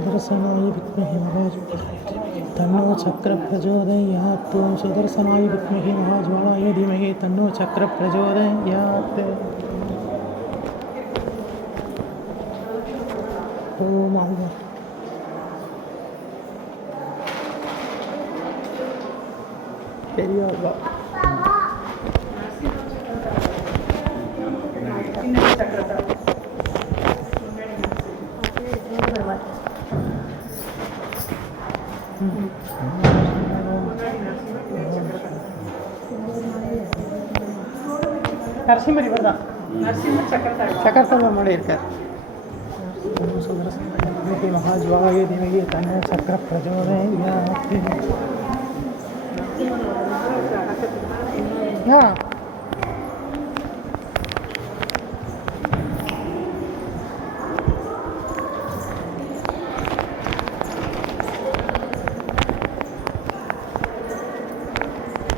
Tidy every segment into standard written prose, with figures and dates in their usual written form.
सुदर्शनाय विद्महे तन्नो चक्र प्रचोदयात्। सुदर्शनाय विद्महे महाज्वालाय धीमहि तन्नो चक्र प्रचोदयात्। ओम अल्लाह। பெரியவா நரசிம்மர் இவர் தான். சக்கரத்தாழ்வார் மாதிரி இருக்கார். மகாஜ்வாலாய தீமகி தன்னோ சக்கர பிரச்சோதயாத்.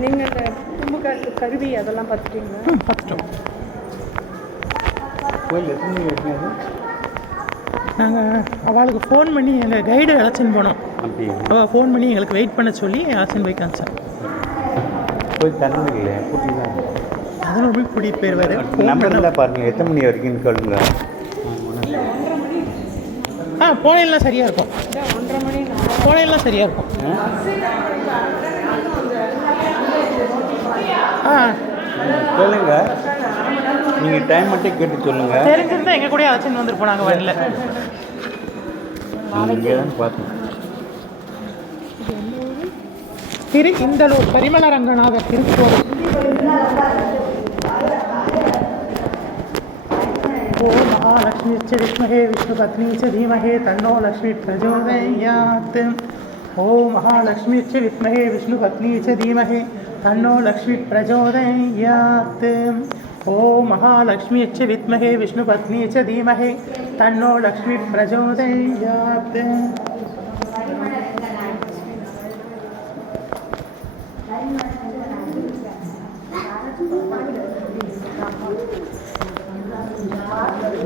நீங்கள் அந்த கும்புக்காட்டு கருவி அதெல்லாம் பார்த்துட்டீங்களா? பார்த்துட்டோம். நாங்கள் அவளுக்கு ஃபோன் பண்ணி எங்கள் கைடு அழைச்சின்னு போனோம். அவள் ஃபோன் பண்ணி எங்களுக்கு வெயிட் பண்ண சொல்லி அழைச்சின்னு போய் காமிச்சேன். போய் தரணுங்களே கூட்டிட்டு தான் அதெல்லாம் போய் கூட்டிகிட்டு போயிடுவார். நம்பரில் பாருங்கள் எத்தனை மணி வரைக்கும் கேளுங்க. போனையெல்லாம் சரியாக இருக்கும். 1:30 மணி போனையெல்லாம் சரியாக இருக்கும். சொல்லுங்க, நீங்கள் டைம் மட்டும் கேட்டு சொல்லுங்கள். தெரிஞ்சிருந்தா எங்கள் கூட அழைச்சின்னு வந்துருப்போம். நாங்கள் வரல. இங்கே தான் பார்த்தோம். இந்தலூர் பரிமள ரங்கநாதர் திருக்கோவில். ஓம் மகாலட்சுமி வித்மஹே விஷ்ணு பத்னி தீமஹே தன்னோ லக்ஷ்மி பிரச்சோதயாத். ஓம் மகாலட்சுமி வித்மஹே விஷ்ணு பத்னி தீமஹே தன்னோ லக்ஷ்மி பிரச்சோதயாத். ஓம் மகாலட்சுமி வித்மஹே விஷ்ணு பத்னி தீமஹே தன்னோ லக்ஷ்மி பிரச்சோதயாத்.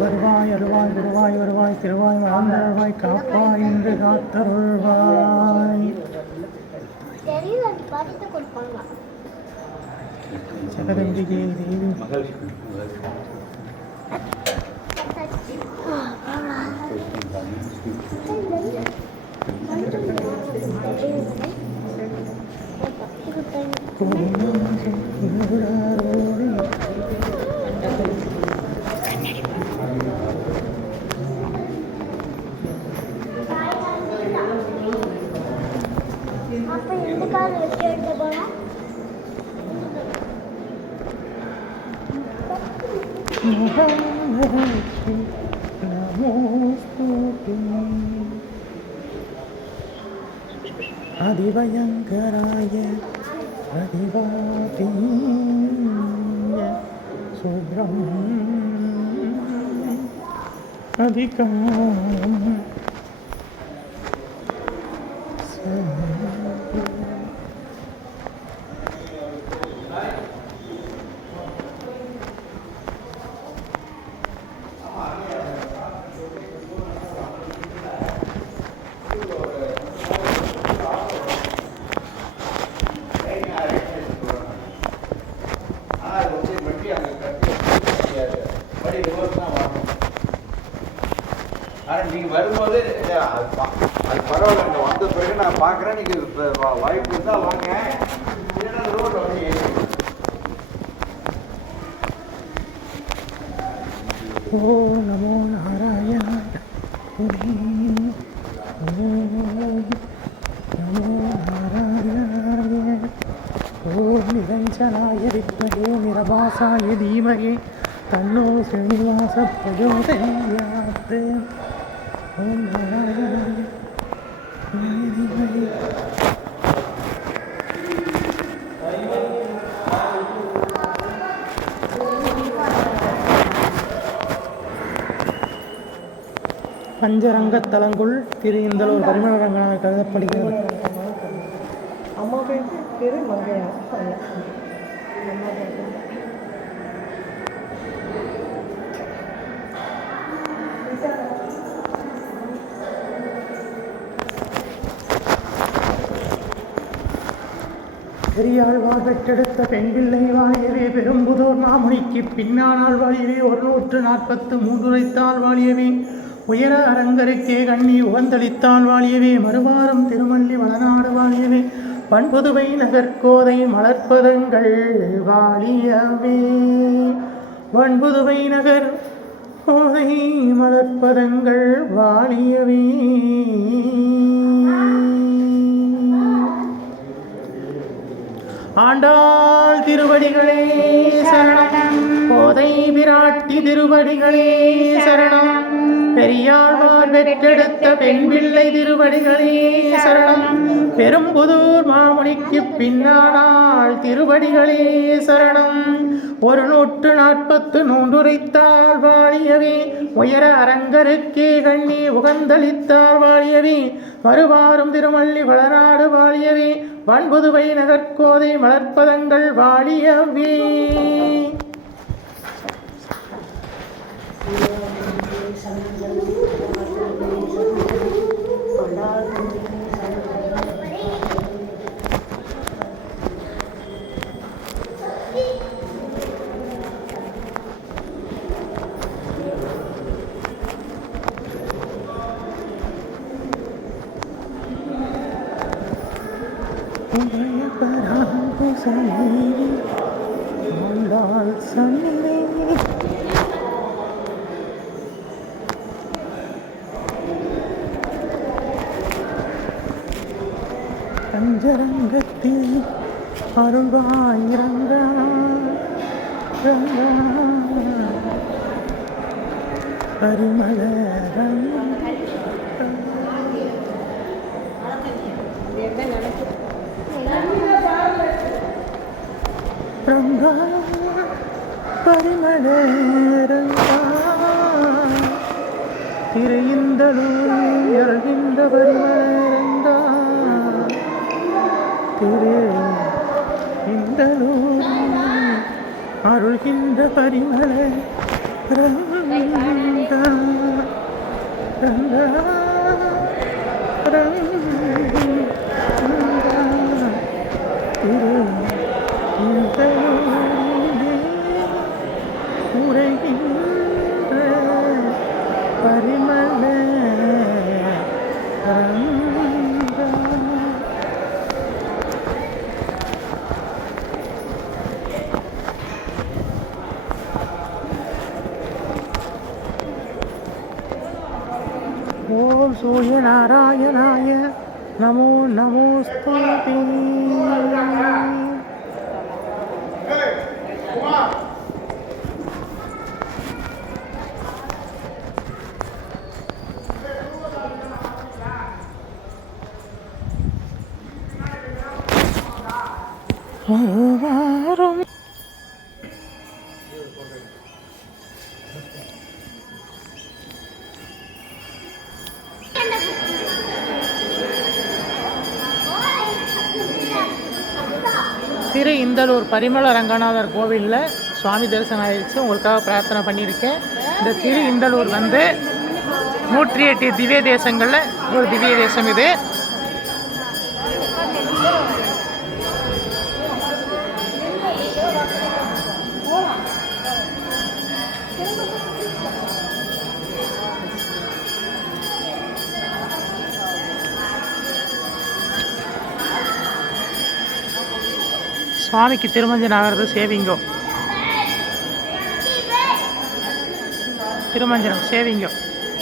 வருவாய் அருவாய் வருவாய் வருவாய் திருவாய் வளர்ந்தருவாய் காப்பாய் என்று காத்தருள்வாய். ஜெகதம்பிகே தேவி அதிபயங்கராய அதிவாதீய சுப்ரம் அதிகம் நீங்கள் வரும்போது அது பரவாயில்ல. வந்த பிறகு நான் பார்க்குறேன். நீங்கள் வாய்ப்பு இருந்தால் வாங்க. ரோட்டில் வந்து ஓ நமோ நாராயண நமோ நாராயணாய. ஓம் நிரஞ்சனாய வித்மஹே நிரபாசாய தீமஹே தன்னோ ஸ்ரீனிவாச பிரச்சோதயாத். ஓம் நாராயணாய தீமஹி. பஞ்சரங்கத்தலங்குள் திரு இந்தலூர் பரிமள ரங்கநாதர் கருதப்படுகிறது. அம்மா பேர் மங்கையா. பெரியாழ்வார் பெற்றெடுத்த பெண் பிள்ளை வாழியவே, பெரும்புதூர் மாமுனிக்கு பின்னானால் வாழியவே, 143 உரைத்தால் வாழியவே, உயர அரங்கருக்கே கண்ணி உகந்தளித்தால் வாழியவே, மறுவாரம் திருமல்லி வளநாடு வாழியவே, பண்புதுவை நகர்கோதை மலர்ப்பதங்கள் வாழியவே, வன்புதுவை நகர் கோதை மலர்ப்பதங்கள் வாழியவே. ஆண்டாள் திருவடிகளே சரணம், கோதை பிராட்டி திருவடிகளே சரணம், பெரியாழ்வார் பெற்றெடுத்த பெண் பிள்ளை திருவடிகளே சரணம், பெரும்புதூர் மாமுனிக்கு பின்னானால் திருவடிகளே சரணம், 143 உரைத்தால் வாழியவே, உயர அரங்கருக்கே கண்ணி உகந்தளித்தால் வாழியவே, மறுவாரும் திருமல்லி வளநாடு வாழியவே, வன்புதுவை நகர்கோதை மலர்ப்பதங்கள் வாழியவே. ஆண்டாள் சன்னிதி பஞ்சரங்கத்தில் அருள்வாயிரங்கா பரிமளரங்க ரங்கா பரிமளரங்கா திரையிந்தலூர் அருகின்ற பரிமளரங்கா திரு இந்தலூர் அருள்கின்ற பரிமள ரங்கா ரங்கா ரங்கா திரு உரைகின்ற பரிமள ரங்கா. ஓம் சூரிய நாராயணாய நமோ நமோஸ்துதே. வாரும் திரு இந்தலூர் பரிமள ரங்கநாதர் கோவிலில் சுவாமி தரிசனம் ஆயிடுச்சு. உங்களுக்காக பிரார்த்தனை பண்ணியிருக்கேன். இந்த திரு இந்தலூர் வந்து 108 திவ்ய தேசங்களில் ஒரு திவ்ய தேசம் இது. சுவாமிக்கு திருமஞ்சனம் ஆகிறது சேவிங்கோ, திருமஞ்சனம் சேவிங்கோ.